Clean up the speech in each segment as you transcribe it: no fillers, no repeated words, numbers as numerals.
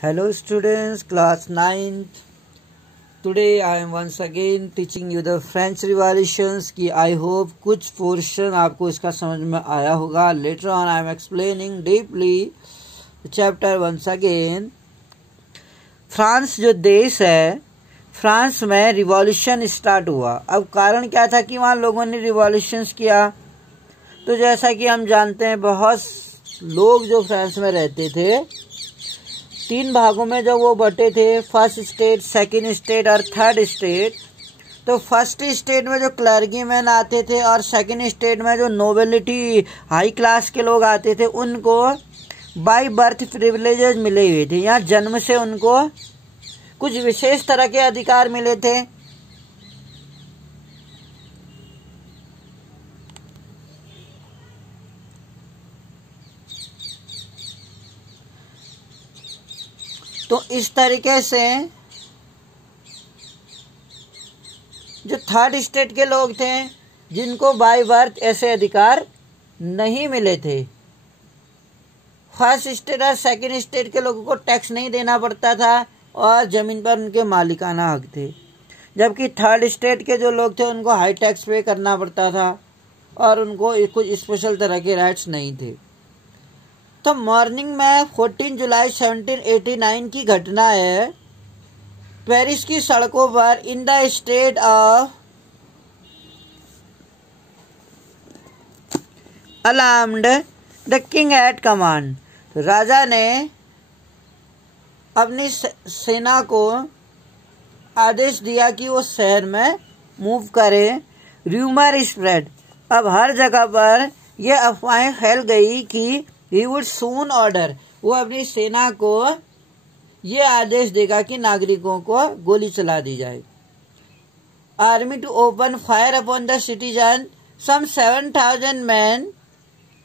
Hello students, class 9th. Today I am once again teaching you the French revolutions की I hope कुछ portion आपको इसका समझ में आया होगा. Later on I am explaining deeply the chapter once again. France जो देश है, फ्रांस में रिवॉल्यूशन स्टार्ट हुआ. अब कारण क्या था कि वहाँ लोगों ने रिवॉल्यूशंस किया. तो जैसा कि हम जानते हैं बहुत लोग जो फ्रांस में रहते थे, 3 भागों में जब वो बटे थे, फर्स्ट स्टेट, सेकंड स्टेट और थर्ड स्टेट. तो फर्स्ट स्टेट में जो क्लर्गी मैन आते थे और सेकंड स्टेट में जो नोबिलिटी हाई क्लास के लोग आते थे, उनको बाय बर्थ प्रिविलेजेस मिले हुए थे. यहाँ जन्म से उनको कुछ विशेष तरह के अधिकार मिले थे. तो इस तरीके से जो थर्ड स्टेट के लोग थे, जिनको बाय बर्थ ऐसे अधिकार नहीं मिले थे, फर्स्ट स्टेट और सेकंड स्टेट के लोगों को टैक्स नहीं देना पड़ता था और ज़मीन पर उनके मालिकाना हक थे. जबकि थर्ड स्टेट के जो लोग थे उनको हाई टैक्स पे करना पड़ता था और उनको कुछ स्पेशल तरह के राइट्स नहीं थे. तो मॉर्निंग में 14 जुलाई 1789 की घटना है. पेरिस की सड़कों पर in the state of alarmed the king at command. तो राजा ने अपनी सेना को आदेश दिया कि वो शहर में मूव करे. Rumour spread. अब हर जगह पर यह अफवाहें फैल गई कि he would soon order. वो अपनी सेना को ये आदेश देगा कि नागरिकों को गोली चला दी जाए. Army to open fire upon the citizen. Some 7,000 man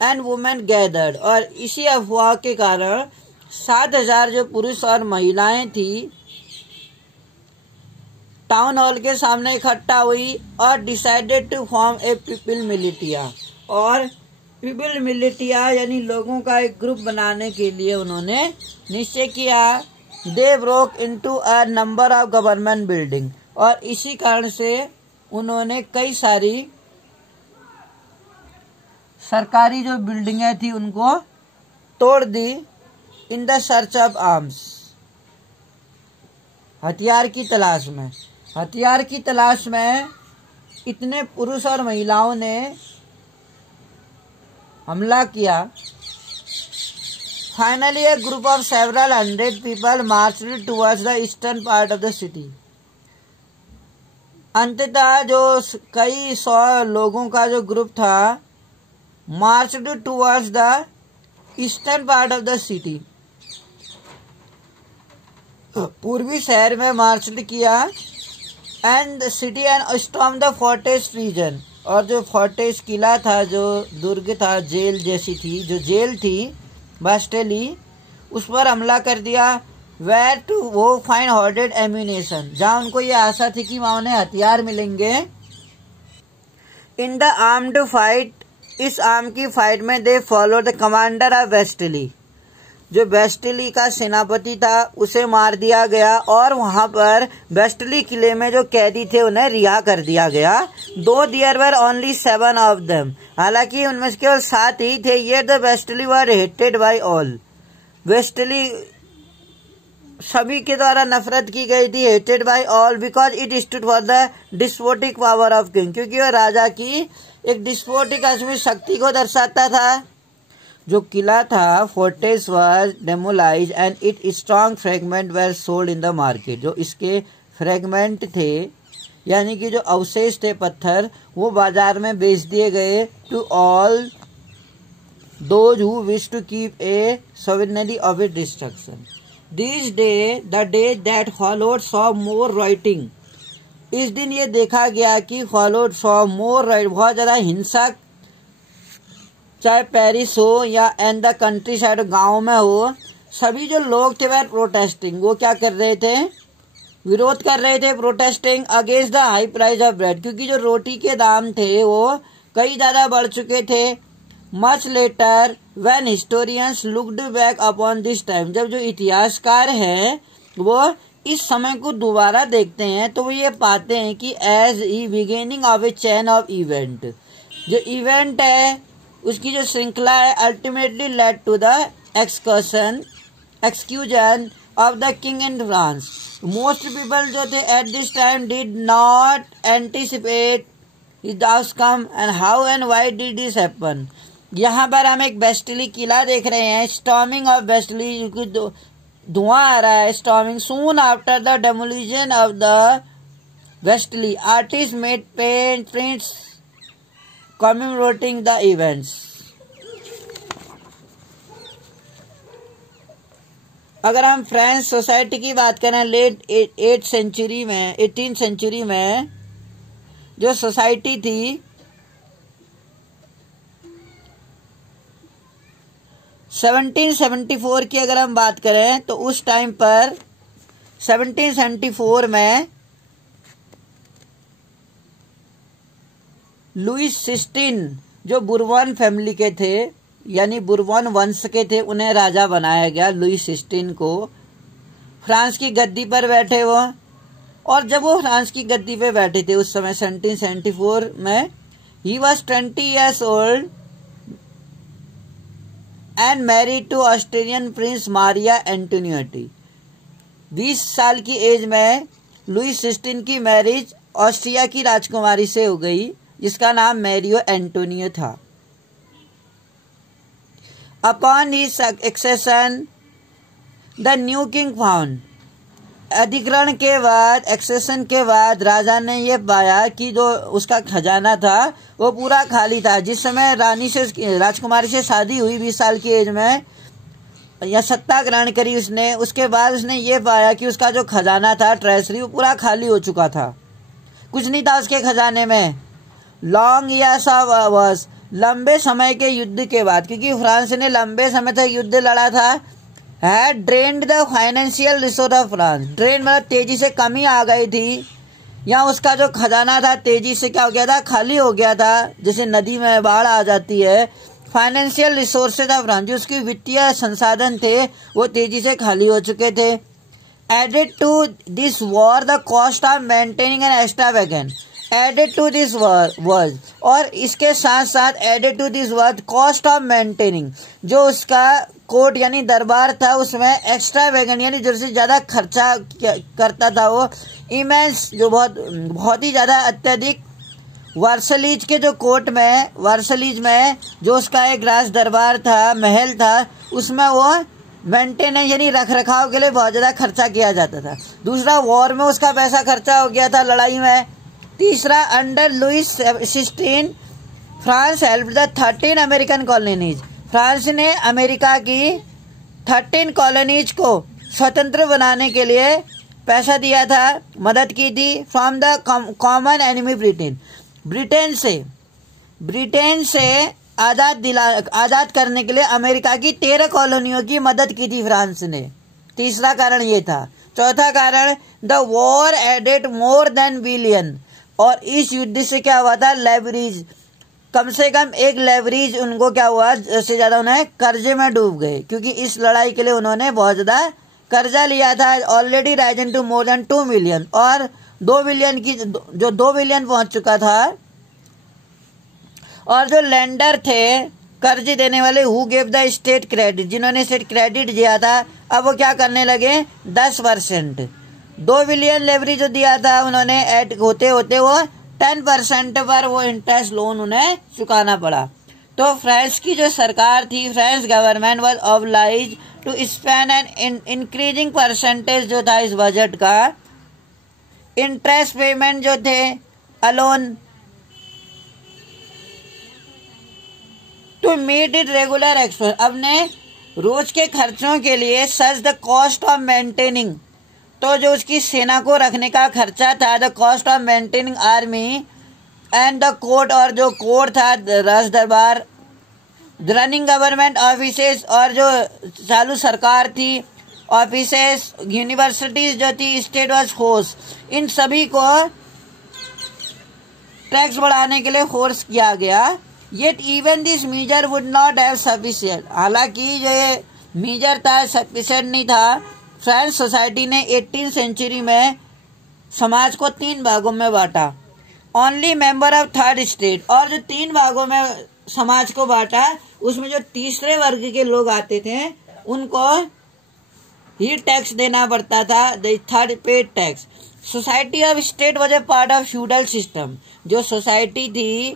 and women gathered. और इसी अफवाह के कारण 7,000 जो पुरुष और महिलाएं थी टाउन हॉल के सामने इकट्ठा हुई और decided to form a people militia. और पीपल मिलिटिया यानी लोगों का एक ग्रुप बनाने के लिए उन्होंने निश्चय किया. They broke into a number of government building. और इसी कारण से उन्होंने कई सारी सरकारी जो बिल्डिंगें थी उनको तोड़ दी. In the search of arms. हथियार की तलाश में. हथियार की तलाश में इतने पुरुष और महिलाओं ने हमला किया. Finally a group of several 100 people marched towards the eastern part of the city. अंततः जो कई 100 लोगों का जो ग्रुप था marched towards the eastern part of the city. पूर्वी शहर में मार्च्ड किया. And the city and storm the fortress region. और जो फोर्टेस किला था, जो दुर्ग था, जेल जैसी थी, जो जेल थी बास्टेली, उस पर हमला कर दिया. वेयर टू वो फाइंड हॉर्डेड एम्यूनेशन. जहाँ उनको ये आशा थी कि वहाँ उन्हें हथियार मिलेंगे. In the armed fight. इस आर्म की फाइट में they follow the commander of Bastille. जो बेस्टिली का सेनापति था उसे मार दिया गया और वहां पर बेस्टिली किले में जो कैदी थे उन्हें रिहा कर दिया गया. Though there were only 7 of them. हालांकि उनमें से केवल 7 ही थे. ये the Bastille were hated by all. Bastille सभी के द्वारा नफरत की गई थी. Hated by all because it stood for the despotic power of king. क्योंकि वह राजा की एक डिस्पोटिक असमी शक्ति को दर्शाता था. जो किला था fortress was demolish and it strong fragment were sold in the market. जो इसके फ्रेगमेंट थे यानी कि जो अवशेष थे पत्थर, वो बाजार में बेच दिए गए. To all those who wish to keep a souvenir of it destruction. This day the day that followed saw more rioting. इस दिन ये देखा गया कि फॉलोड सॉ मोर राइट. बहुत ज्यादा हिंसक, चाहे पेरिस हो या एन द कंट्री साइड गाँव में हो, सभी जो लोग थे वह प्रोटेस्टिंग. वो क्या कर रहे थे? विरोध कर रहे थे. Protesting against the high price of bread. क्योंकि जो रोटी के दाम थे वो कई ज्यादा बढ़ चुके थे. Much later When historians looked back upon this time, जब जो इतिहासकार हैं वो इस समय को दोबारा देखते हैं तो वो ये पाते हैं कि as the beginning of a chain of event, जो इवेंट है उसकी जो श्रृंखला है ultimately led to the execution of the king in France. Most people जो थे at this time did not anticipate the outcome and how and why did this happen. यहाँ पर हम एक बेस्टली किला देख रहे हैं, स्टॉर्मिंग ऑफ बेस्टली, धुआं आ रहा है, storming. Soon after the demolition of the Bastille artist made paint prints commemorating the events. अगर हम फ्रेंच सोसाइटी की बात करें लेट 18th सेंचुरी में जो सोसाइटी थी 1774 की अगर हम बात करें तो उस टाइम पर 1774 में लुईस 16 जो बुरबन फैमिली के थे यानी बुरबन वंश के थे उन्हें राजा बनाया गया। लुईस 16 को फ्रांस की गद्दी पर बैठे वो, और जब वो फ्रांस की गद्दी पे बैठे थे उस समय 1774 में ही was 20 years old and married to Australian prince Maria Antoinette. 20 साल की एज में लुईस 16 की मैरिज ऑस्ट्रिया की राजकुमारी से हो गई जिसका नाम मैरियो एंटोनियो था। Upon his accession the new king found, अधिग्रहण के बाद एक्सेशन के बाद राजा ने ये पाया कि जो उसका खजाना था वो पूरा खाली था। जिस समय राजकुमारी से शादी हुई 20 साल की एज में या सत्ता ग्रहण करी उसने, उसके बाद उसने ये पाया कि उसका जो खजाना था ट्रेजरी वो पूरा खाली हो चुका था, कुछ नहीं था उसके खजाने में। लॉन्ग ईयर्स ऑफ वॉर्स, लंबे समय के युद्ध के बाद, क्योंकि फ्रांस ने लंबे समय तक युद्ध लड़ा था, had drained the financial resource of France। Drain मतलब तेजी से कमी आ गई थी, या उसका जो खजाना था तेजी से क्या हो गया था, खाली हो गया था, जैसे नदी में बाढ़ आ जाती है। फाइनेंशियल रिसोर्सेज ऑफ फ्रांस, जो उसके वित्तीय संसाधन थे वो तेजी से खाली हो चुके थे। Added to this war the cost of maintaining an extravagant, added to this word, और इसके साथ साथ added to this word cost of maintaining, जो उसका कोर्ट यानी दरबार था उसमें एक्स्ट्रा वैगन यानी जो से ज्यादा खर्चा करता था वो इमेंस, जो बहुत ही ज्यादा अत्यधिक। वर्सलीज के जो कोर्ट में, वर्सलीज में जो उसका एक राज दरबार था, महल था, उसमें वो मेंटेनेंस यानी रख रखाव के लिए बहुत ज्यादा खर्चा किया जाता था। दूसरा, वॉर में उसका पैसा खर्चा हो गया था, लड़ाई में। तीसरा, under Louis 16 France help the 13 American colonies, France ने अमेरिका की 13 कॉलोनीज को स्वतंत्र बनाने के लिए पैसा दिया था, मदद की थी। From the common enemy Britain, Britain से आज़ाद करने के लिए अमेरिका की 13 कॉलोनियों की मदद की थी फ्रांस ने। तीसरा कारण ये था। चौथा कारण, the war added more than billion, और इस युद्ध से क्या हुआ था, लेवरेज, कम से कम एक लेवरेज उनको क्या हुआ, इससे ज्यादा उन्हें कर्जे में डूब गए, क्योंकि इस लड़ाई के लिए उन्होंने बहुत ज्यादा कर्जा लिया था। Already risen to more than 2 million, और 2 बिलियन की जो 2 बिलियन पहुंच चुका था। और जो लेंडर थे, कर्ज देने वाले, who gave the state credit, जिन्होंने स्टेट क्रेडिट दिया था, अब वो क्या करने लगे, 10%। 2 बिलियन लेवरेज जो दिया था उन्होंने ऐड होते होते वो 10% पर वो इंटरेस्ट लोन उन्हें चुकाना पड़ा। तो फ्रांस की जो सरकार थी, France government was obliged to spend an increasing percentage जो था इस बजट का, इंटरेस्ट पेमेंट जो थे alone to meet it regular expense, अपने रोज के खर्चों के लिए। Such the cost of maintaining, तो जो उसकी सेना को रखने का खर्चा था, the cost of maintaining army and the court, और जो कोर्ट था राज दरबार, रनिंग गवर्नमेंट ऑफिसेस, और जो चालू सरकार थी, ऑफिसेस, यूनिवर्सिटीज जो थी, स्टेट वाज फोर्स, इन सभी को टैक्स बढ़ाने के लिए फोर्स किया गया। Yet even this measure would not have sufficient, हालांकि ये मीजर था सफिशिएंट नहीं था। फ्रेंच सोसाइटी ने 18वीं सेंचुरी में समाज को 3 भागों में बांटा। Only member of third state, और जो 3 भागों में समाज को बांटा उसमें जो तीसरे वर्ग के लोग आते थे उनको ही टैक्स देना पड़ता था, the third paid tax. Society of state was a part of feudal system, जो सोसाइटी थी,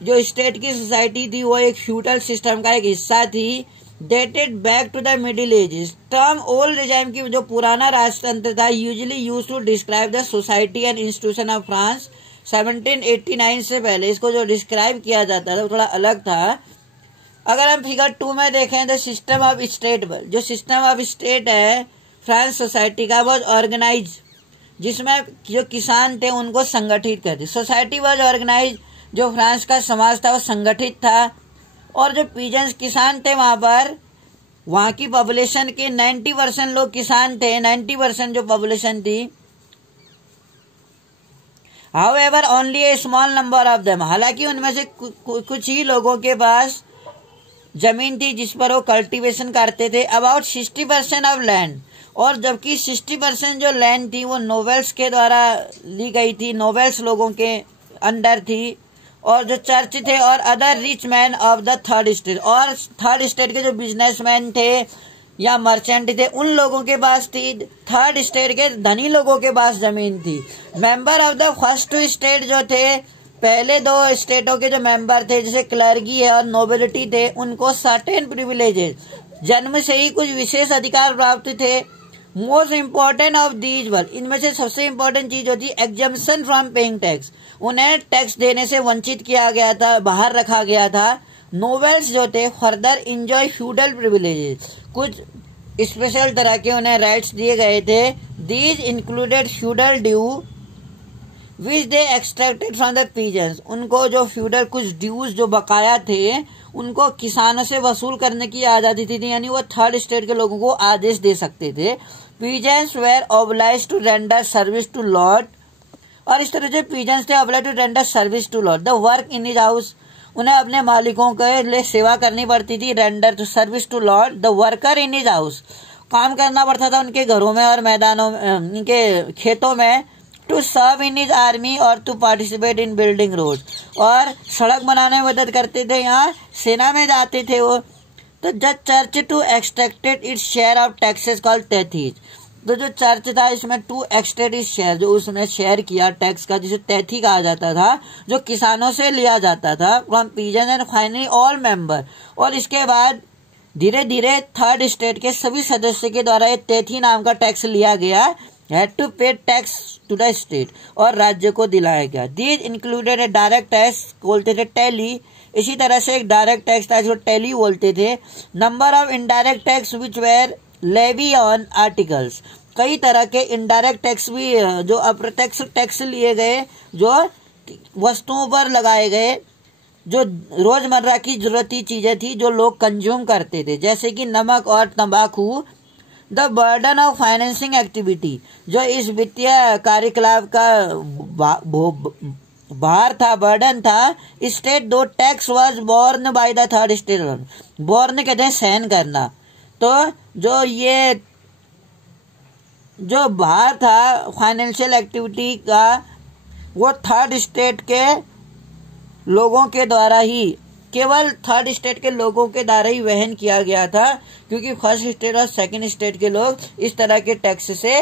जो स्टेट की सोसाइटी थी वो एक फ्यूडल सिस्टम का एक हिस्सा थी। Dated back to the middle ages, term old regime की जो पुराना राजतंत्र था usually use to describe the society and institution of France. 1789 से पहले इसको जो डिस्क्राइब किया जाता था वो थोड़ा अलग था। अगर हम फिगर 2 में देखें तो सिस्टम ऑफ स्टेट, जो सिस्टम ऑफ स्टेट है फ्रांस सोसाइटी का वॉज ऑर्गेनाइज, जिसमें जो किसान थे उनको संगठित करते। सोसाइटी वॉज ऑर्गेनाइज, जो फ्रांस का समाज था वो संगठित था। और जो पीजेंस किसान थे वहां की पॉपुलेशन के 90% लोग किसान थे, 90% जो पॉपुलेशन थी। However only A small number of them, हालांकि उनमें से कुछ ही लोगों के पास जमीन थी जिस पर वो कल्टीवेशन करते थे। अबाउट 60% ऑफ लैंड, और जबकि 60% जो लैंड थी वो नोबेल्स के द्वारा ली गई थी, नोबेल्स लोगों के अंडर थी। और जो चर्च थे और other rich man of the third state, और थर्ड स्टेट के जो बिजनेसमैन थे या मर्चेंट थे उन लोगों के पास थी। थर्ड स्टेट के धनी लोगों के पास जमीन थी। Member of the first 2 state जो थे, पहले 2 स्टेटों के जो मेंबर थे जैसे क्लर्गी है और नोबिलिटी थे, उनको सर्टेन प्रिविलेजेस, जन्म से ही कुछ विशेष अधिकार प्राप्त थे। Most important of these were, इनमें से सबसे इम्पोर्टेंट चीज होती है एग्जम्पशन फ्रॉम पेइंग टैक्स, उन्हें टैक्स देने से वंचित किया गया था, बाहर रखा गया था। नोबेल्स जो थे फर्दर इंजॉय फ्यूडल प्रिविलेजेस, कुछ स्पेशल तरह के उन्हें राइट्स दिए गए थे। These included feudal due which they extracted from the peasants, उनको जो फ्यूडल कुछ ड्यूज जो बकाया थे उनको किसानों से वसूल करने की आजादी थी, यानी वो थर्ड स्टेट के लोगों को आदेश दे सकते थे। Peasants were obliged to render service to lord, और इस तरह जो पीजेंट्स थे obliged to render service to lord. The work in his house, उन्हें अपने मालिकों के लिए सेवा करनी पड़ती थी। Render to service to lord, the worker in his house, काम करना पड़ता था उनके घरों में और मैदानों में, उनके खेतों में। To serve in his army और to participate in building road, और सड़क बनाने में मदद करते थे, यहाँ सेना में जाते थे वो। तो the church to extracted its share of taxes called tithes, तो जो चर्च था इसमें टू एक्सट्रैक्ट इट्स शेयर, जो उसने शेयर किया टैक्स का, जिसे टैथी कहा जाता था, जो किसानों से लिया जाता था from peasant and finally all member. और इसके बाद धीरे धीरे थर्ड स्टेट के सभी सदस्य के द्वारा ये टैथी नाम का टैक्स लिया गया, हैड टू पे टैक्स टू द स्टेट, और राज्य को दिलाया गया। These included A direct tax, बोलते थे टैली, इसी तरह से एक डायरेक्ट टैक्स था जो टैली बोलते थे। Number of indirect tax which were levy on articles, कई तरह के इनडायरेक्ट टैक्स भी जो अप्रत्यक्ष टैक्स लिए गए, जो वस्तुओं पर लगाए गए, जो रोजमर्रा की जरूरती चीजें थी जो लोग कंज्यूम करते थे, जैसे कि नमक और तंबाकू। The burden of financing activity, जो इस वित्तीय कार्यकलाप का भार था, बर्डन था। स्टेट दो tax was borne by the third state, borne कहते हैं सहन करना। तो जो ये जो भार था फाइनेंशियल एक्टिविटी का, वो थर्ड स्टेट के लोगों के द्वारा ही, केवल थर्ड स्टेट के लोगों के द्वारा ही वहन किया गया था, क्योंकि फर्स्ट स्टेट और सेकंड स्टेट के लोग इस तरह के टैक्स से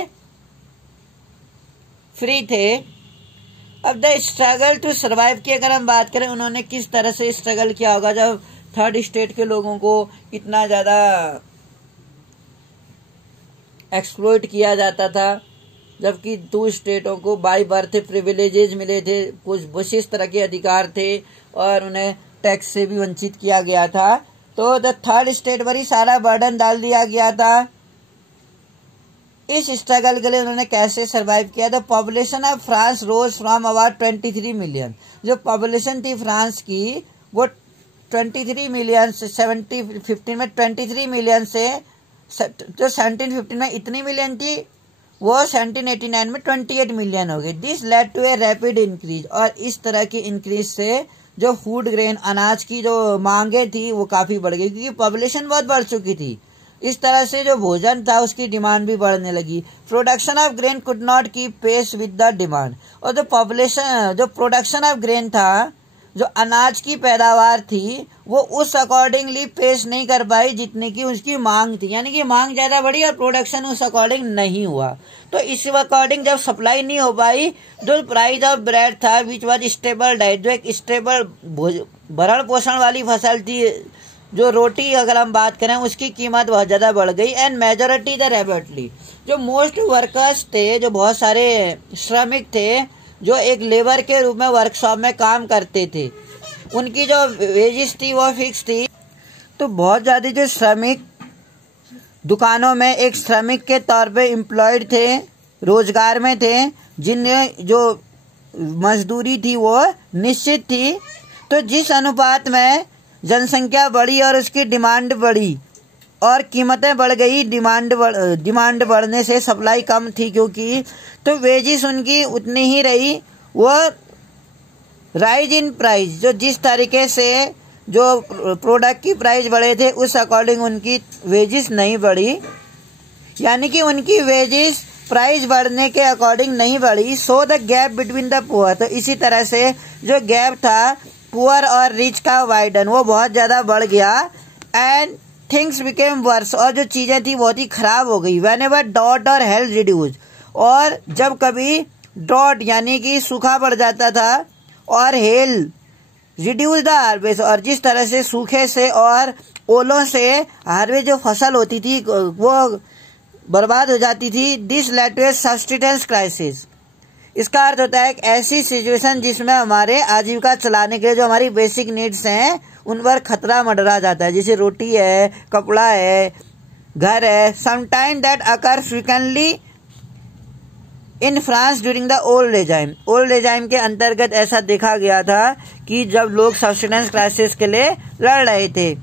फ्री थे। अब द स्ट्रगल टू सर्वाइव की अगर हम बात करें, उन्होंने किस तरह से स्ट्रगल किया होगा जब थर्ड स्टेट के लोगों को इतना ज्यादा एक्सप्लॉइट किया जाता था, जबकि 2 स्टेटों को बाय बर्थ प्रिविलेजेस मिले थे, कुछ विशेष तरह के अधिकार थे और उन्हें टैक्स से भी वंचित किया गया था। तो द थर्ड स्टेट पर ही सारा बर्डन डाल दिया गया था। इस स्ट्रगल के लिए उन्होंने कैसे सरवाइव किया? The population of France rose from about 23 million, जो पॉपुलेशन थी फ्रांस की वो 23 मिलियन से 1715 में 23 मिलियन से जो 1715 में इतनी मिलियन थी, वो 1789 में 28 मिलियन हो गए। This led to a rapid increase, और इस तरह की इंक्रीज से जो फूड ग्रेन अनाज की जो मांगे थी वो काफी बढ़ गई, क्योंकि पॉपुलेशन बहुत बढ़ चुकी थी। इस तरह से जो भोजन था उसकी डिमांड भी बढ़ने लगी। Production of grain could not keep pace with the demand, और जो प्रोडक्शन ऑफ ग्रेन था, जो अनाज की पैदावार थी, वो उस अकॉर्डिंगली पेश नहीं कर पाई जितने की उसकी मांग थी। यानी कि मांग ज्यादा बढ़ी और प्रोडक्शन उस अकॉर्डिंग नहीं हुआ। तो इस अकॉर्डिंग जब सप्लाई नहीं हो पाई, जो प्राइस ऑफ ब्रेड था विच वॉज स्टेबल डाइट, जो एक स्टेबल भरण पोषण वाली फसल थी, जो रोटी अगर हम बात करें उसकी कीमत बहुत ज्यादा बढ़ गई। एंड मेजोरिटी द रेबर्टली, जो मोस्ट वर्कर्स थे, जो बहुत सारे श्रमिक थे जो एक लेबर के रूप में वर्कशॉप में काम करते थे, उनकी जो वेजेस थी वो फिक्स थी। तो बहुत ज्यादा जो श्रमिक दुकानों में एक श्रमिक के तौर पे एम्प्लॉयड थे, रोजगार में थे, जिन्हें जो मजदूरी थी वो निश्चित थी। तो जिस अनुपात में जनसंख्या बढ़ी और उसकी डिमांड बढ़ी और कीमतें बढ़ गई, डिमांड बढ़ने से सप्लाई कम थी क्योंकि, तो वेजेस उनकी उतनी ही रही। वो राइज इन प्राइस, जो जिस तरीके से जो प्रोडक्ट की प्राइस बढ़े थे उस अकॉर्डिंग उनकी वेजेस नहीं बढ़ी, यानी कि उनकी वेजेस प्राइस बढ़ने के अकॉर्डिंग नहीं बढ़ी। So the gap between the poor, तो इसी तरह से जो गैप था पुअर और रिच का वाइडन, वो बहुत ज्यादा बढ़ गया। एंड थिंग्स बिकेम वर्स, और जो चीजें थी बहुत ही खराब हो गई। वेन एवर डॉट और हेल रिड्यूज, और जब कभी डॉट यानी कि सूखा पड़ जाता था और हेल रिड्यूस द हार्वेस्ट, और जिस तरह से सूखे से और ओलों से हार्वेस्ट जो फसल होती थी वो बर्बाद हो जाती थी। This led to a subsistence crisis, इसका अर्थ होता है एक ऐसी सिचुएशन जिसमें हमारे आजीविका चलाने के लिए जो हमारी बेसिक नीड्स हैं उन पर खतरा मंडरा जाता है, जैसे रोटी है, कपड़ा है, घर है। Sometime that occur frequently in France during the old regime, old regime के अंतर्गत ऐसा देखा गया था कि जब लोग सब्सिस्टेंस क्राइसिस के लिए लड़ रहे थे।